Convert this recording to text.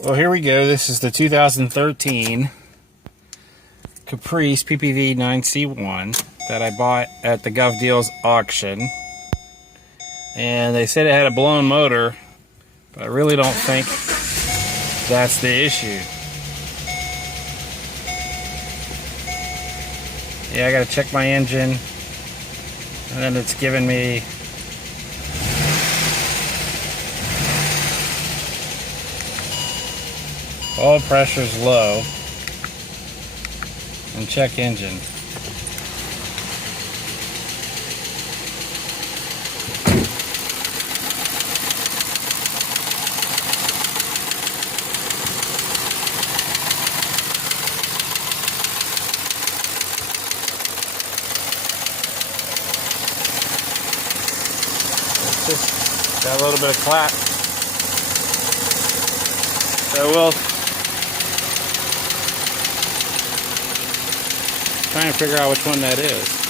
Well, here we go. This is the 2013 Caprice PPV 9C1 that I bought at the Gov Deals auction. And they said it had a blown motor, but I really don't think that's the issue. Yeah, I gotta check my engine, and then it's giving me oil pressure's low, and check engine. Just got a little bit of clap. So we'll try and figure out which one that is.